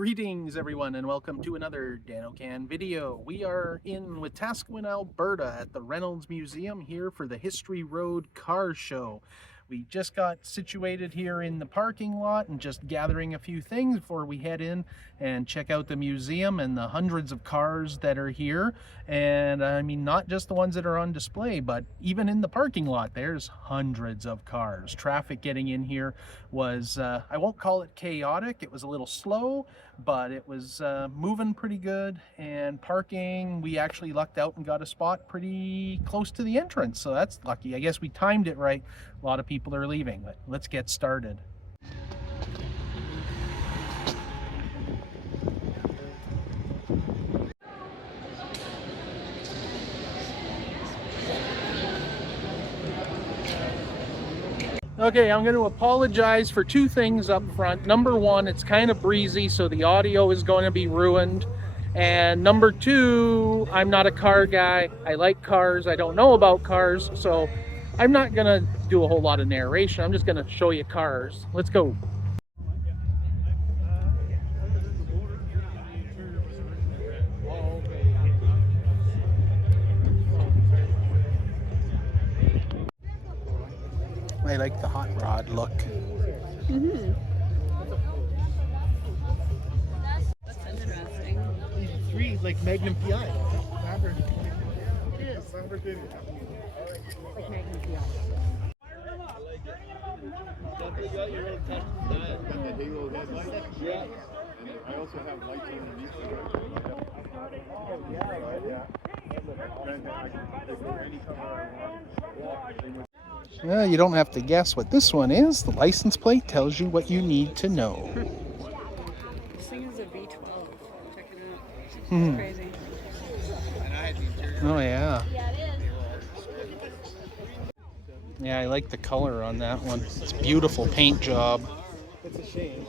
Greetings everyone and welcome to another DanOCan video. We are in Wetaskiwin, Alberta at the Reynolds Museum here for the History Road Car Show. We just got situated here in the parking lot and just gathering a few things before we head in and check out the museum and the hundreds of cars that are here. And I mean, not just the ones that are on display, but even in the parking lot, there's hundreds of cars. Traffic getting in here was, I won't call it chaotic, it was a little slow, but it was moving pretty good. And parking, we actually lucked out and got a spot pretty close to the entrance, so that's lucky. I guess we timed it right. A lot of people are leaving, but let's get started. Okay, I'm going to apologize for two things up front. Number one, it's kind of breezy, so the audio is going to be ruined. And number two, I'm not a car guy. I like cars. I don't know about cars, so I'm not going to do a whole lot of narration. I'm just going to show you cars. Let's go. I like the hot rod look. That's interesting. These three, like Magnum PI. It is. Like Magnum PI. Yeah. And I also have lights underneath. Well, you don't have to guess what this one is. The license plate tells you what you need to know. This thing is a V12. Check it out. It's Hmm. crazy. Oh yeah. Yeah, I like the color on that one. It's a beautiful paint job. It's a shame.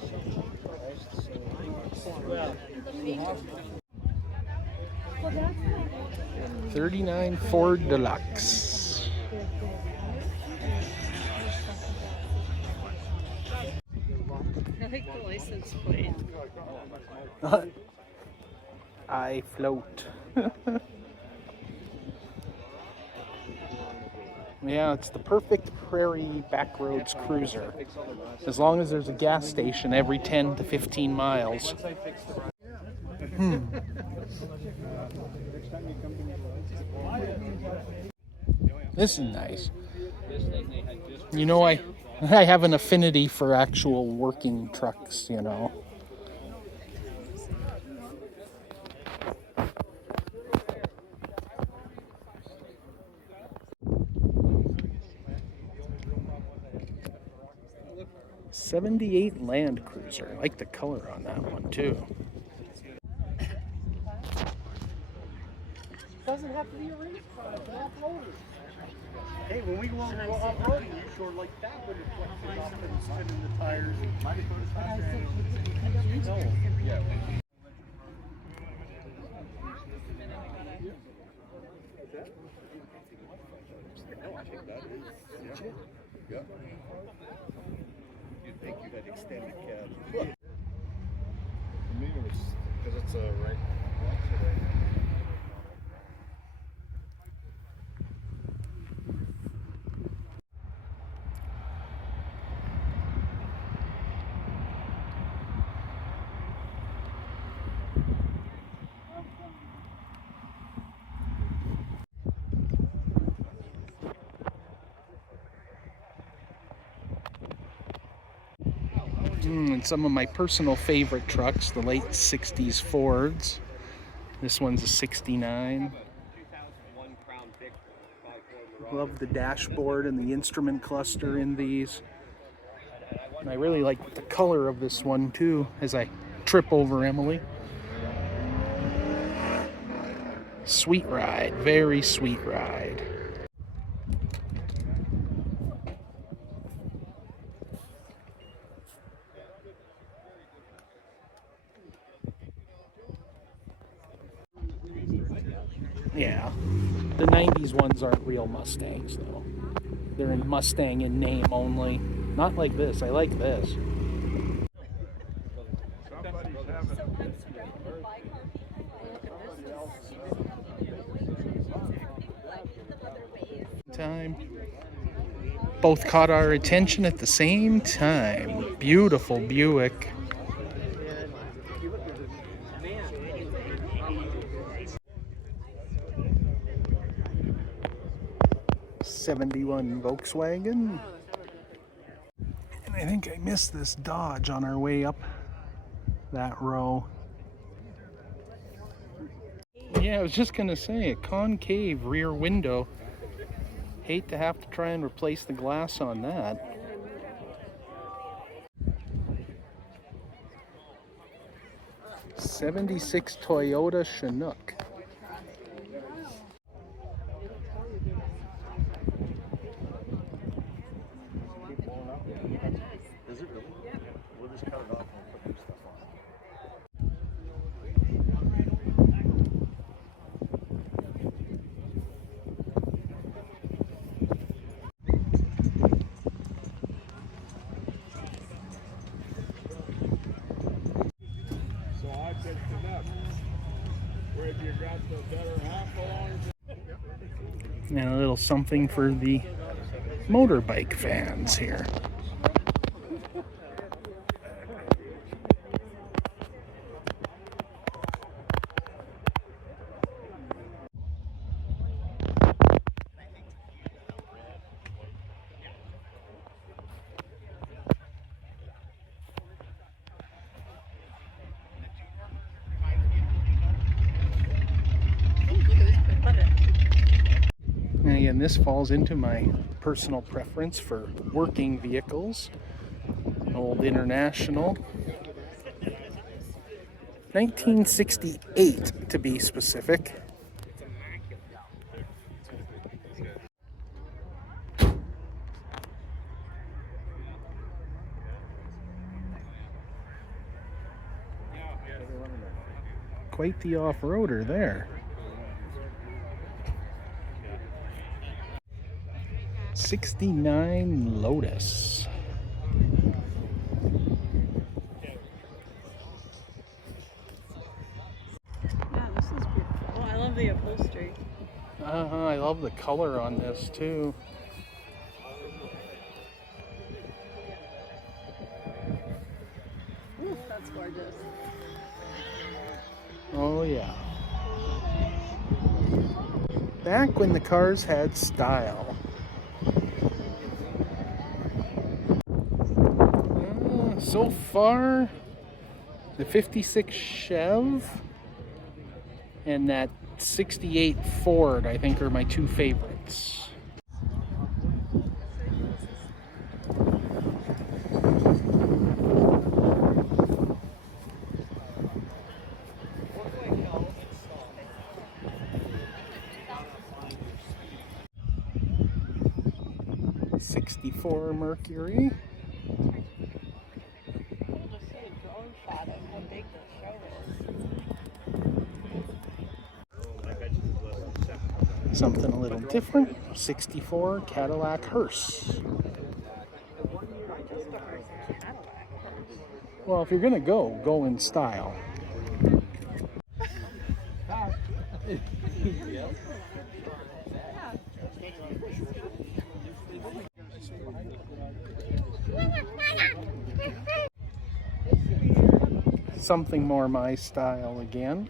39 Ford Deluxe. I like the license plate. I float. Yeah, it's the perfect prairie backroads cruiser. As long as there's a gas station every 10 to 15 miles. This is nice. You know, I have an affinity for actual working trucks, you know. '78 Land Cruiser. I like the color on that one too. Doesn't have to be a race car, it's an off-roader. Hey, when we go off-roading, you sure like that when it flexes up and spinning the tires. Yeah. You'd think you had extended cab. For me, it was because it's a right. And some of my personal favorite trucks, the late 60s Fords. This one's a 69. Love the dashboard and the instrument cluster in these. And I really like the color of this one too, as I trip over Emily. Sweet ride, very sweet ride. Yeah, the 90s ones aren't real Mustangs though. They're in Mustang in name only. Not like this, I like this. Somebody's Time. Both caught our attention at the same time. Beautiful Buick. '71 Volkswagen. And I think I missed this Dodge on our way up that row. Yeah, I was just gonna say, a concave rear window. Hate to have to try and replace the glass on that. '76 Toyota Chinook. Is it really? Yeah. We'll just cut it off and put new stuff on. So I picked it up. Where have you got the better half along? And a little something for the motorbike fans here. And again, this falls into my personal preference for working vehicles. An old International. 1968 to be specific. Quite the off-roader there. '69 Lotus. Yeah, this is beautiful. Oh, I love the upholstery. I love the color on this too. Ooh, that's gorgeous. Oh yeah. Back when the cars had style. So far, the '56 Chev and that '68 Ford, I think, are my two favorites. '64 Mercury. Something a little different. '64 Cadillac Hearse. Well, if you're gonna go in style. Something more my style again.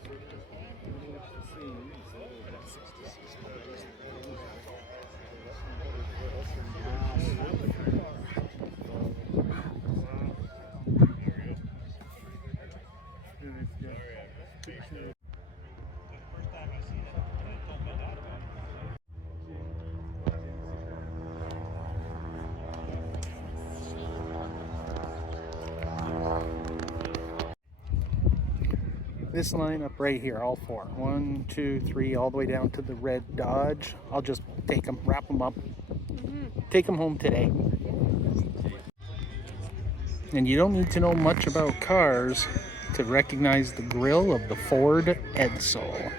This lineup right here, all four. 1, 2, 3, all the way down to the red Dodge. I'll just take them, wrap them up, take them home today. And you don't need to know much about cars to recognize the grille of the Ford Edsel.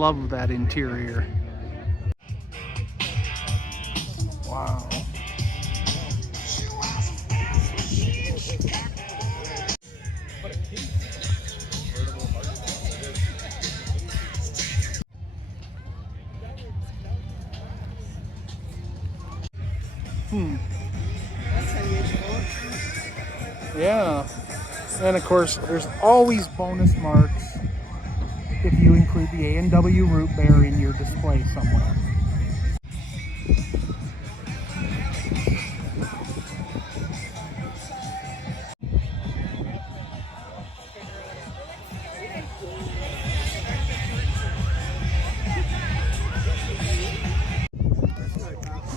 love that interior. Wow. That's unusual. Yeah. And of course, there's always bonus marks if you include the A&W root bear in your display somewhere.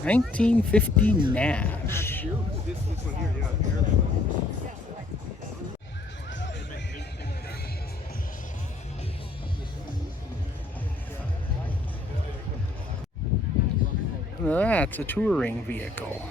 $19.50 Nash. That's a touring vehicle.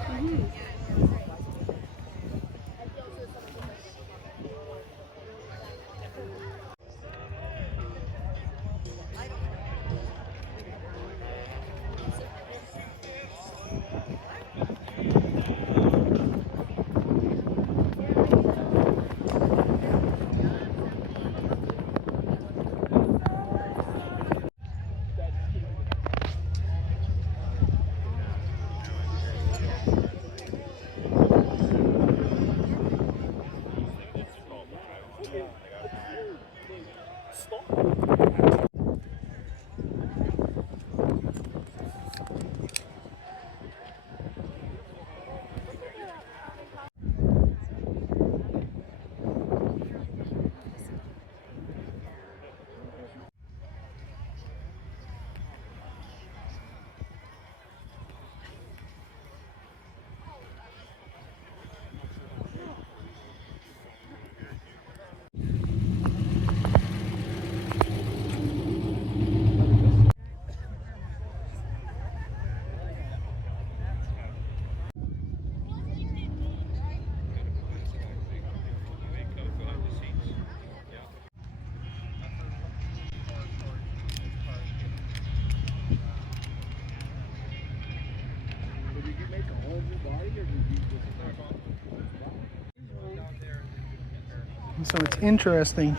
So it's interesting,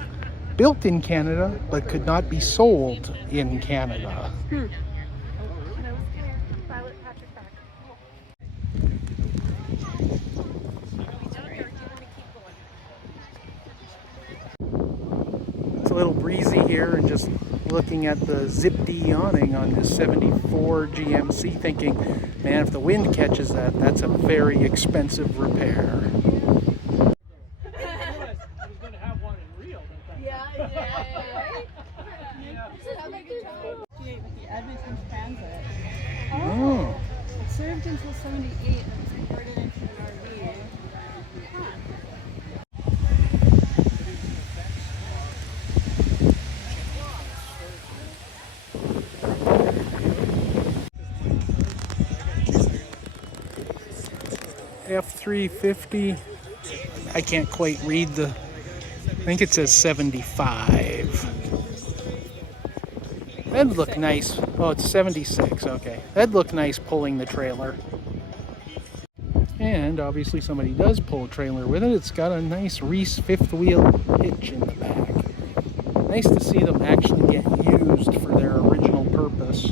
built in Canada, but could not be sold in Canada. It's a little breezy here, and just looking at the Zip-D awning on this 74 GMC, thinking, man, if the wind catches that, that's a very expensive repair. Oh. It served until 78 and was converted into an RV. F350. I can't quite read the. I think it says 75. That'd look nice. Oh, it's 76. Okay. That'd look nice pulling the trailer. And obviously somebody does pull a trailer with it. It's got a nice Reese fifth wheel hitch in the back. Nice to see them actually get used for their original purpose.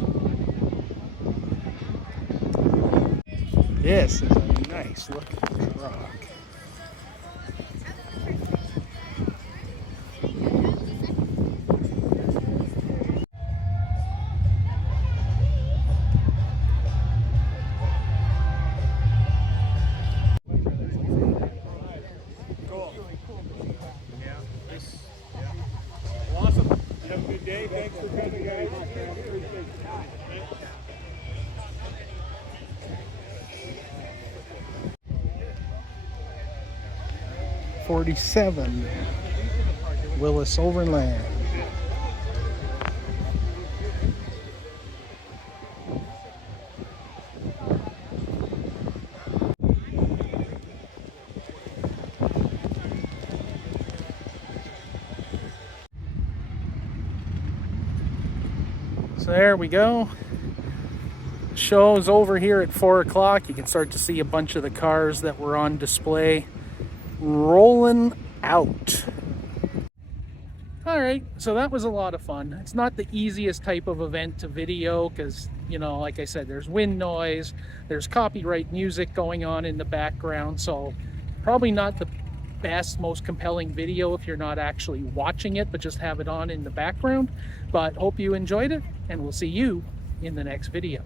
This is a nice looking truck. Awesome. Have a good day. Thanks for coming, guys. Appreciate it. 47 Willis Overland. So there we go. Show's over here at 4 o'clock. You can start to see a bunch of the cars that were on display rolling out. All right, so that was a lot of fun. It's not the easiest type of event to video because, you know, like I said, there's wind noise, there's copyright music going on in the background, so probably not the best, most compelling video if you're not actually watching it, but just have it on in the background. But hope you enjoyed it, and we'll see you in the next video.